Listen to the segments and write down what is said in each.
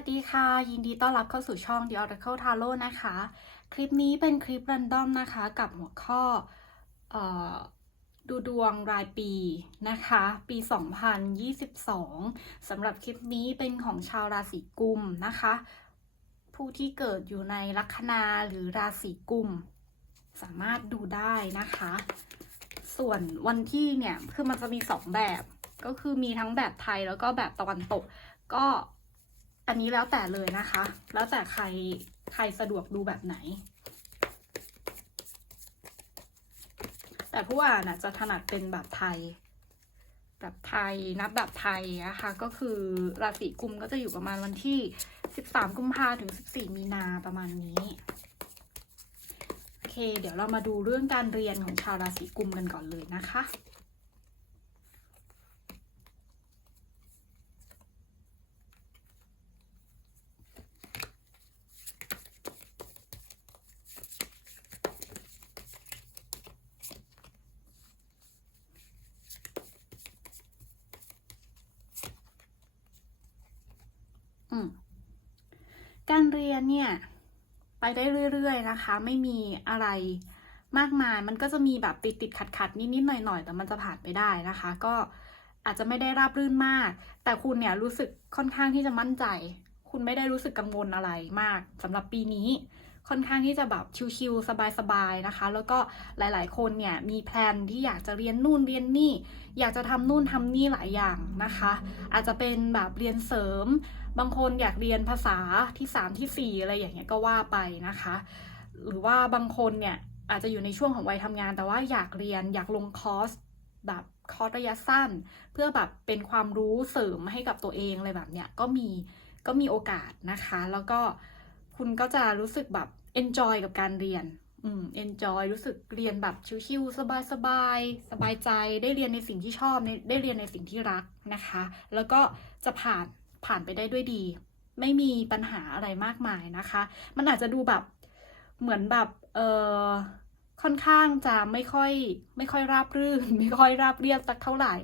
วัสดีค่ะ ยินดีต้อนรับเข้าสู่ช่อง The Oracle Tarot นะคะ คลิปนี้เป็นคลิปรันดอมนะคะกับหัวข้อออดูดวงรายปีนะคะ ปี 2022สำหรับคลิปนี้เป็นของชาวราศีกุมนะคะ ผู้ที่เกิดอยู่ในลัคนาหรือราศีกุม สามารถดูได้นะคะ ส่วนวันที่เนี่ยคือมันจะมีสองแบบก็คือมีทั้งแบบไทยแล้วก็แบบตะวันตกก็ อันนี้แล้วแต่เลยนะคะ แล้วแต่ใครใครสะดวกดูแบบไหน แต่ผู้อ่านนะจะถนัดเป็นแบบไทย แบบไทยนับแบบไทยนะคะก็คือราศีกุมก็จะอยู่ประมาณวันที่ 13 กุมภาถึง 14 มีนาประมาณนี้โอเค เดี๋ยวเรามาดูเรื่องการเรียนของชาวราศีกุมกันก่อนเลยนะคะ อืม กา รียนเนี่ย ไปได้เรื่อยๆนะคะ ไม่มีอะไรมากมาย มันก็จะมีแบบติดติดขัดขัดๆนิดๆหน่อยๆ แต่มันจะผ่านไปได้นะคะ ก็อาจจะไม่ได้ราบรื่นมาก แต่คุณเนี่ยรู้สึกค่อนข้างที่จะมั่นใจ คุณไม่ได้รู้สึกกังวลอะไรมากสำหรับปีนี้ ค่อนข้างที่จะแบบชิลๆสบายๆนะคะ แล้วก็หลายๆ คนเนี่ยมีแพลนที่อยากจะเรียนนู่นเรียนนี่ อยากจะทำนู่นทำนี่หลายอย่างนะคะ อาจจะเป็นแบบเรียนเสริม บางคนอยากเรียนภาษาที่3ที่4อะไรอย่างเงี้ยก็ว่าไปนะคะ หรือว่าบางคนเนี่ยอาจจะอยู่ในช่วงของวัยทำงาน แต่ว่าอยากเรียนอยากลงคอร์สแบบคอร์สระยะสั้น เพื่อแบบเป็นความรู้เสริมให้กับตัวเองอะไรแบบเนี้ยก็มีก็มีโอกาสนะคะ แล้วก็คุณก็จะรู้สึกแบบ enjoy กับการเรียนอืม enjoy รู้สึกเรียนแบบชิวๆสบายๆสบายสบายใจได้เรียนในสิ่งที่ชอบได้เรียนในสิ่งที่รักนะคะ แล้วก็จะผ่าน ผ่านไปได้ด้วยดี ไม่มีปัญหาอะไรมากมายนะคะ มันอาจจะดูแบบเหมือนแบบเออค่อนข้างจะไม่ค่อยไม่ค่อยราบรื่น ไม่ค่อยราบเรียบสักเท่าไหร่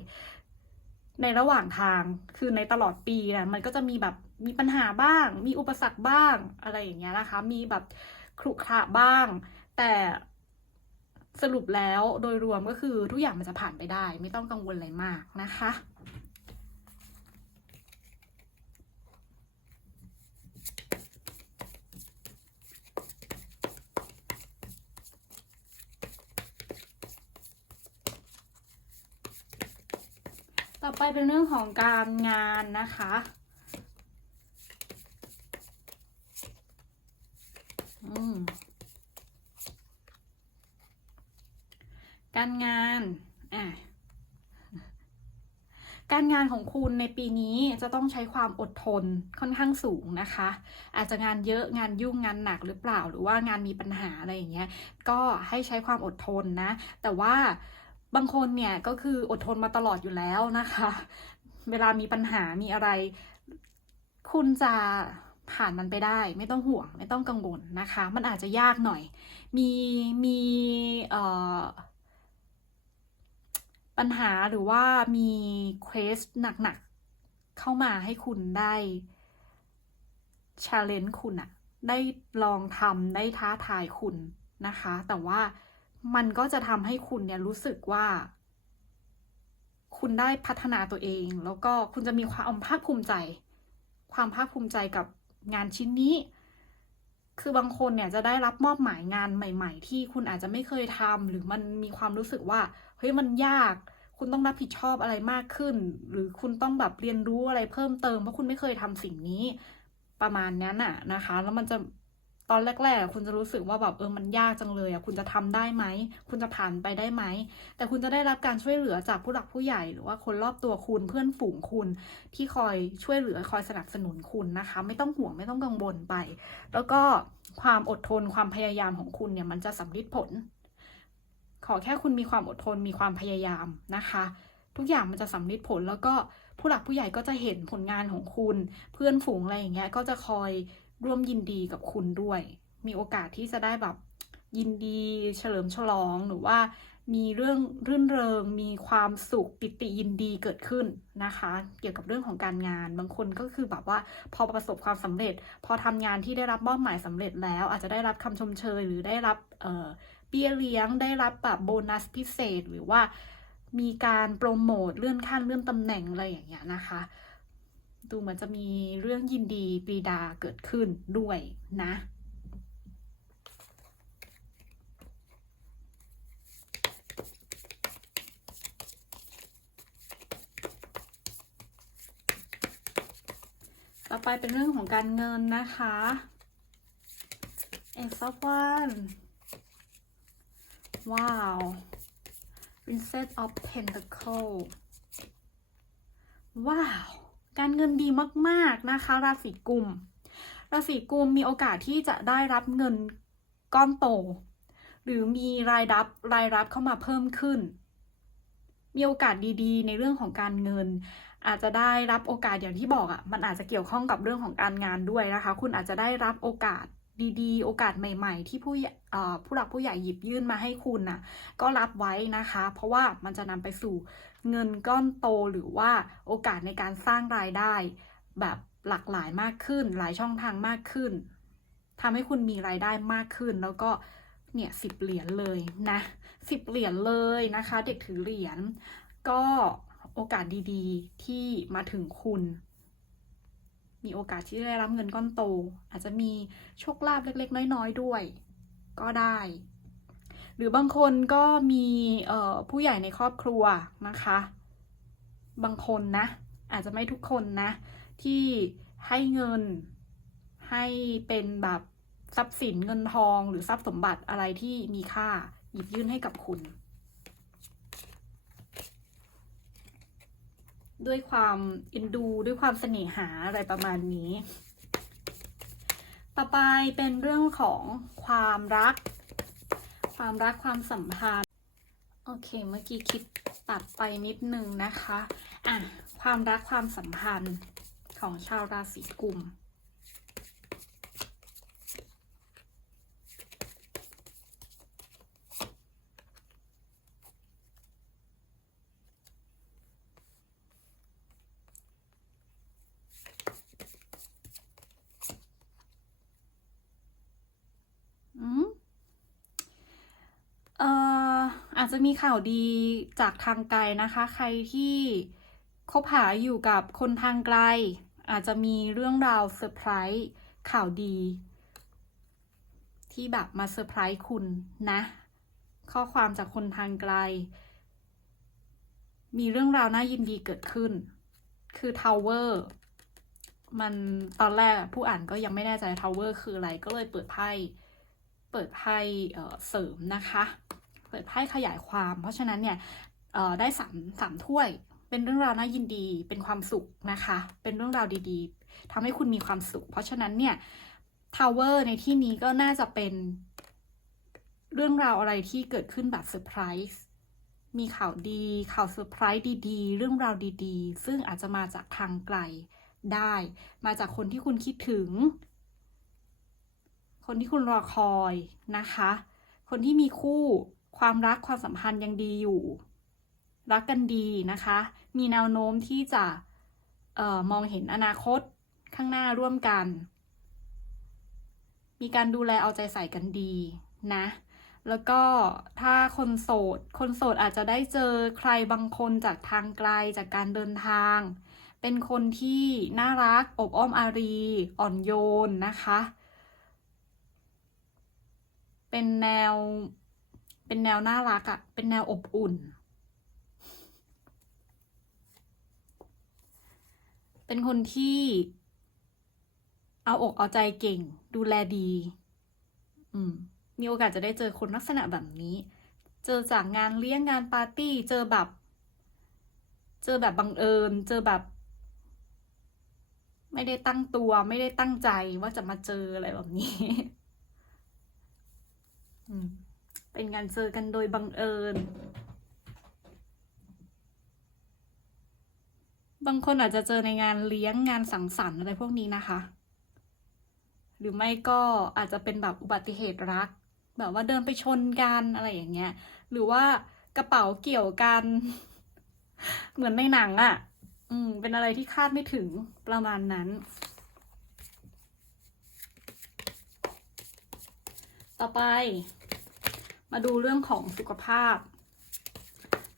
ในระหว่างทางคือในตลอดปีนะมันก็จะมีแบบมีปัญหาบ้าง มีอุปสรรคบ้างอะไรอย่างเงี้ยนะคะ มีแบบขรุขระบ้าง แต่สรุปแล้วโดยรวมก็คือทุกอย่างมันจะผ่านไปได้ ไม่ต้องกังวลอะไรมากนะคะ ไปเป็นเรื่องของการงานนะคะ การงานอะการงานของคุณในปีนี้จะต้องใช้ความอดทนค่อนข้างสูงนะคะ อาจจะงานเยอะงานยุ่งงานหนักหรือเปล่า หรือว่างานมีปัญหาอะไรอย่างเงี้ยก็ให้ใช้ความอดทนนะ แต่ว่า บางคนเนี่ยก็คืออดทนมาตลอดอยู่แล้วนะคะ เวลามีปัญหามีอะไร คุณจะผ่านมันไปได้ ไม่ต้องห่วงไม่ต้องกังวลนะคะ มันอาจจะยากหน่อย มีมีเอ่อปัญหาหรือว่ามีเควสหนักๆ เข้ามาให้คุณได้ชาเลนจ์คุณอะได้ลองทำได้ท้าทายคุณนะคะ แต่ว่า มันก็จะทำให้คุณเนี่ยรู้สึกว่า คุณได้พัฒนาตัวเอง แล้วก็คุณจะมีความภาคภูมิใจ ความภาคภูมิใจกับงานชิ้นนี้ คือบางคนเนี่ยจะได้รับมอบหมายงานใหม่ ๆ ที่คุณอาจจะไม่เคยทำหรือมันมีความรู้สึกว่าเฮ้ยมันยาก คุณต้องรับผิดชอบอะไรมากขึ้น หรือคุณต้องแบบเรียนรู้อะไรเพิ่มเติมเพราะคุณไม่เคยทำสิ่งนี้ประมาณนั้นน่ะนะคะ แล้วมันจะ ตอนแรกๆคุณจะรู้สึกว่าแบบเออมันยากจังเลยอะคุณจะทำได้ไหม คุณจะผ่านไปได้ไหม แต่คุณจะได้รับการช่วยเหลือจากผู้หลักผู้ใหญ่ หรือว่าคนรอบตัวคุณเพื่อนฝูงคุณที่คอยช่วยเหลือคอยสนับสนุนคุณนะคะ ไม่ต้องห่วงไม่ต้องกังวลไป แล้วก็ความอดทนความพยายามของคุณเนี่ยมันจะสำลิดผล ขอแค่คุณมีความอดทนมีความพยายามนะคะ ทุกอย่างมันจะสำลิดผลแล้วก็ผู้หลักผู้ใหญ่ก็จะเห็นผลงานของคุณ เพื่อนฝูงอะไรอย่างเงี้ยก็จะคอย ร่วมยินดีกับคุณด้วย มีโอกาสที่จะได้แบบยินดีเฉลิมฉลองหรือว่ามีเรื่องรื่นเริง มีความสุขปิติยินดีเกิดขึ้นนะคะ เกี่ยวกับเรื่องของการงาน บางคนก็คือแบบว่าพอประสบความสำเร็จ พอทำงานที่ได้รับมอบหมายสำเร็จแล้ว อาจจะได้รับคำชมเชย หรือได้รับเเบี้ยเลี้ยง ได้รับแบบโบนัสพิเศษ หรือว่ามีการโปรโมทเลื่อนขั้นเลื่อนตำแหน่งอะไรอย่างเงี้ยนะคะ ดูเหมือนจะมีเรื่องยินดีปรีดาเกิดขึ้นด้วยนะต่อไปเป็นเรื่องของการเงินนะคะ Ace of One ว้าว Princess of Pentacle ว้าว การเงินดีมากๆนะคะ ราศีกุม ราศีกุมมีโอกาสที่จะได้รับเงินก้อนโต หรือมีรายรับรายรับเข้ามาเพิ่มขึ้น มีโอกาสดีๆ ในเรื่องของการเงิน อาจจะได้รับโอกาสอย่างที่บอกอะ่ะ มันอาจจะเกี่ยวข้องกับเรื่องของการงานด้วยนะคะ คุณอาจจะได้รับโอกาส ดีๆ โอกาสใหม่ๆ ที่ผู้ผู้หลักผู้ใหญ่หยิบยื่นมาให้คุณน่ะก็รับไว้นะคะ เพราะว่ามันจะนำไปสู่เงินก้อนโตหรือว่าโอกาสในการสร้างรายได้ แบบหลากหลายมากขึ้น หลายช่องทางมากขึ้นทำให้คุณมีรายได้มากขึ้น แล้วก็เนี่ยสิบเหรียญเลยนะสิบเหรียญเลยนะคะ เด็กถือเหรียญก็โอกาสดีๆ ที่มาถึงคุณ มีโอกาสที่ได้รับเงินก้อนโต อาจจะมีโชคลาภเล็ก ๆ น้อย ๆ ด้วย ก็ได้ หรือบางคนก็มีผู้ใหญ่ในครอบครัวนะคะ บางคนนะ อาจจะไม่ทุกคนนะ ที่ให้เงินให้เป็นแบบทรัพย์สินเงินทองหรือทรัพย์สมบัติอะไรที่มีค่าหยิบยื่นให้กับคุณ ด้วยความเอ็นดู ด้วยความเสน่หาอะไรประมาณนี้ ต่อไปเป็นเรื่องของความรัก ความรักความสัมพันธ์ โอเค เมื่อกี้คิดตัดไปนิดนึงนะคะ อะ ความรักความสัมพันธ์ของชาวราศีกุม อืม เอ่ อาจจะมีข่าวดีจากทางไกลนะคะ ใครที่คบหาอยู่กับคนทางไกล อาจจะมีเรื่องราวเซอร์ไพรส์ข่าวดี ที่แบบมาเซอร์ไพรส์คุณนะ ข้อความจากคนทางไกล มีเรื่องราวน่ายินดีเกิดขึ้น คือทาวเวอร์มันตอนแรกผู้อ่านก็ยังไม่แน่ใจทาวเวอร์คืออะไรก็เลยเปิดไพ่เปิดไพ่เสริมนะคะ ปิดไพ่ขยายความ เพราะฉะนั้นเนี่ยได้สามสามถ้วย เป็นเรื่องราวน่ายินดี เป็นความสุขนะคะ เป็นเรื่องราวดีๆทำให้คุณมีความสุข เพราะฉะนั้นเนี่ยทาวเวอร์ในที่นี้ก็น่าจะเป็นเรื่องราวอะไรที่เกิดขึ้นแบบเซอร์ไพรส์มีข่าวดีข่าวเซอร์ไพรส์ดีๆ เรื่องราวดีๆ ซึ่งอาจจะมาจากทางไกลได้ มาจากคนที่คุณคิดถึง คนที่คุณรอคอยนะคะ คนที่มีคู่ ความรักความสัมพันธ์ยังดีอยู่ รักกันดีนะคะ มีแนวโน้มที่จะออมองเห็นอนาคตข้างหน้าร่วมกัน มีการดูแลเอาใจใส่กันดีนะ แล้วก็ถ้าคนโสด คนโสดอาจจะได้เจอใครบางคนจากทางไกลจากการเดินทาง เป็นคนที่น่ารักอบอ้อมอารี อ่อนโยนนะคะ เป็นแนว เป็นแนวน่ารักอะเป็นแนวอบอุ่น เป็นคนที่เอาอกเอาใจเก่ง ดูแลดี อืม มีโอกาสจะได้เจอคนลักษณะแบบนี้ เจอจากงานเลี้ยงงานปาร์ตี้ เจอแบบ เจอแบบบังเอิญ เจอแบบ ไม่ได้ตั้งตัว ไม่ได้ตั้งใจว่าจะมาเจออะไรแบบนี้ เป็นการเจอกันโดยบังเอิญ บางคนอาจจะเจอในงานเลี้ยงงานสังสรรค์อะไรพวกนี้นะคะ หรือไม่ก็อาจจะเป็นแบบอุบัติเหตุรัก แบบว่าเดินไปชนกันอะไรอย่างเงี้ย หรือว่ากระเป๋าเกี่ยวกัน เหมือนในหนังอะ่ะ อืม เป็นอะไรที่คาดไม่ถึงประมาณนั้น ต่อไป มาดูเรื่องของสุขภาพ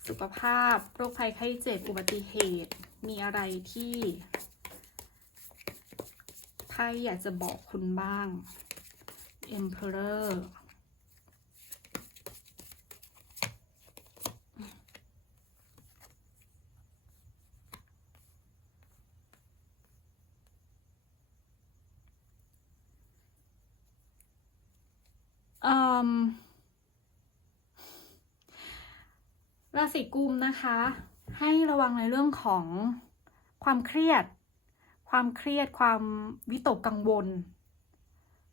สุขภาพโรคภัยไข้เจ็บอุบัติเหตุ มีอะไรที่ไพ่อยากจะบอกคุณบ้าง Emperor อืม ราศีกุมนะคะ ให้ระวังในเรื่องของความเครียด ความเครียดความวิตกกังวล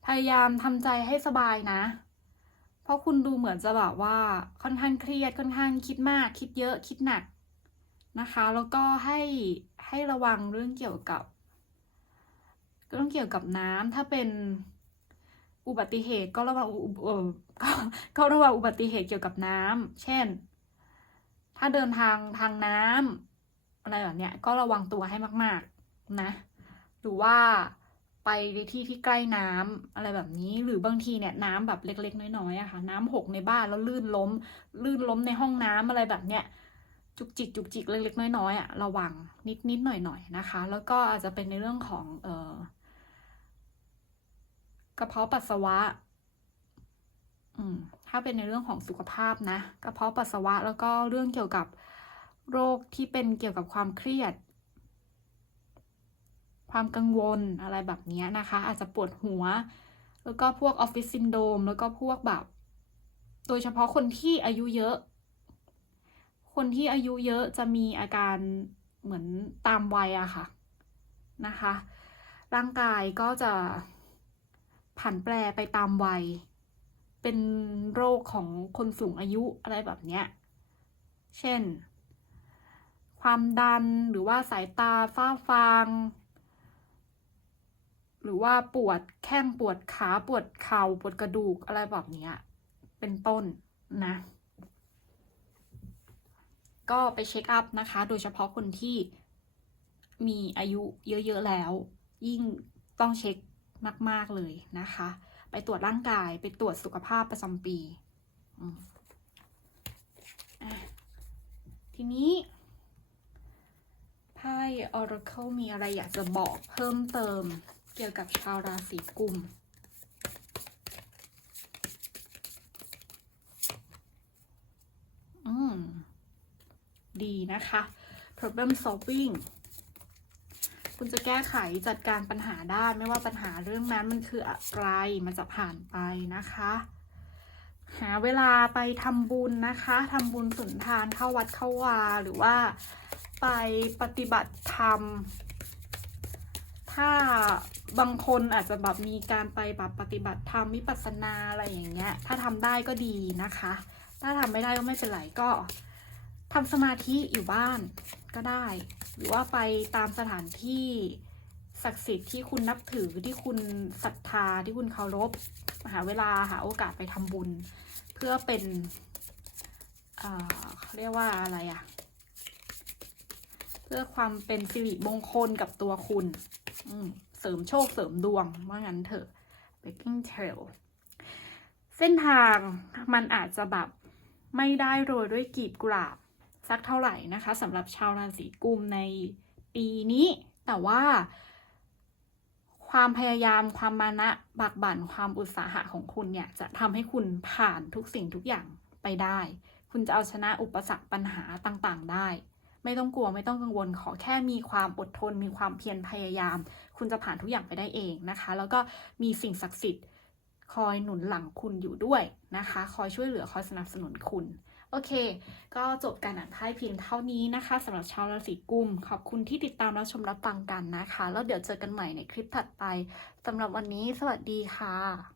พยายามทำใจให้สบายนะ เพราะคุณดูเหมือนจะแบบว่าค่อนข้างเครียดค่อนข้างคิดมาก คิดเยอะคิดหนักนะคะ แล้วก็ให้ให้ระวังเรื่องเกี่ยวกับเรื่องเกี่ยวกับน้ำถ้าเป็นอุบัติเหตุก็ระวังก็ก็ระวังอุบัติเหตุเกี่ยวกับน้ำเช่น ถ้าเดินทางทางน้ำอะไรแบบเนี้ยก็ระวังตัวให้มากๆนะ หรือว่าไปในที่ที่ใกล้น้ำอะไรแบบนี้หรือบางทีเนี่ยน้ำแบบเล็ก ๆ น้อยๆอะค่ะ น้ำหกในบ้านแล้วลื่นล้ม ลื่นล้มในห้องน้ำอะไรแบบเนี้ยจุกจิกจุกจิกเล็ก ๆ น้อยๆอะระวังนิดนิดหน่อยหน่อยๆนะคะ แล้วก็อาจจะเป็นในเรื่องของเออกระเพาะปัสสาวะ ถ้าเป็นในเรื่องของสุขภาพนะกระเพาะปัสสาวะแล้วก็เรื่องเกี่ยวกับโรคที่เป็นเกี่ยวกับความเครียด ความกังวลอะไรแบบนี้นะคะ อาจจะปวดหัว แล้วก็พวกออฟฟิศซินโดมแล้วก็พวกแบบ โดยเฉพาะคนที่อายุเยอะ คนที่อายุเยอะจะมีอาการเหมือนตามวัยอะค่ะนะคะ ร่างกายก็จะผันแปรไปตามวัย เป็นโรคของคนสูงอายุอะไรแบบเนี้ย เช่น ความดันหรือว่าสายตาฝ้าฟาง หรือว่าปวดแข้งปวดขาปวดเข่าปวดกระดูกอะไรแบบเนี้ย เป็นต้นนะ ก็ไปเช็คอัพนะคะ โดยเฉพาะคนที่มีอายุเยอะๆแล้ว ยิ่งต้องเช็คมาก ๆ เลยนะคะ ไปตรวจร่างกาย ไปตรวจสุขภาพประจำปี ทีนี้ไพ่ Oracle มีอะไรอยากจะบอกเพิ่มเติมเกี่ยวกับชาวราศีกุมอืมดีนะคะ problem solving คุณจะแก้ไขจัดการปัญหาได้ไม่ว่าปัญหาเรื่องนั้นมันคืออะไรมันจะผ่านไปนะคะ หาเวลาไปทำบุญนะคะทำบุญสุนทานเข้าวัดเข้าวาหรือว่าไปปฏิบัติธรรม ถ้าบางคนอาจจะแบบมีการไปแบบปฏิบัติธรรมวิปัสสนาอะไรอย่างเงี้ย ถ้าทำได้ก็ดีนะคะ ถ้าทำไม่ได้ก็ไม่เป็นไรก็ทำสมาธิอยู่บ้าน ก็ได้ หรือว่าไปตามสถานที่ศักดิ์สิทธิ์ที่คุณนับถือที่คุณศรัทธาที่คุณเคารพหาเวลาหาโอกาสไปทำบุญ เพื่อเป็นเเขาเรียกว่าอะไรอะเพื่อความเป็นสิริมงคลกับตัวคุณเสริมโชคเสริมดวงว่างั้นเถอะ baking trail เส้นทางมันอาจจะแบบไม่ได้โรยด้วยกีบกุหลาบ สักเท่าไหร่นะคะสำหรับชาวราศีกุมในปีนี้ แต่ว่า ความพยายามความมานะบักบั่นความอุตสาหะของคุณเนี่ย จะทำให้คุณผ่านทุกสิ่งทุกอย่างไปได้ คุณจะเอาชนะอุปสรรคปัญหาต่างๆ ได้ ไม่ต้องกลัวไม่ต้องกังวลขอแค่มีความอดทน มีความเพียรพยายาม คุณจะผ่านทุกอย่างไปได้เองนะคะ แล้วก็มีสิ่งศักดิ์สิทธิ์คอยหนุนหลังคุณอยู่ด้วยนะคะ คอยช่วยเหลือ คอยสนับสนุนคุณ โอเค ก็จบการอ่านไพ่เพียงเท่านี้นะคะสำหรับชาวราศีกุม ขอบคุณที่ติดตามรับชมรับฟังกันนะคะ แล้วเดี๋ยวเจอกันใหม่ในคลิปถัดไปสำหรับวันนี้ สวัสดีค่ะ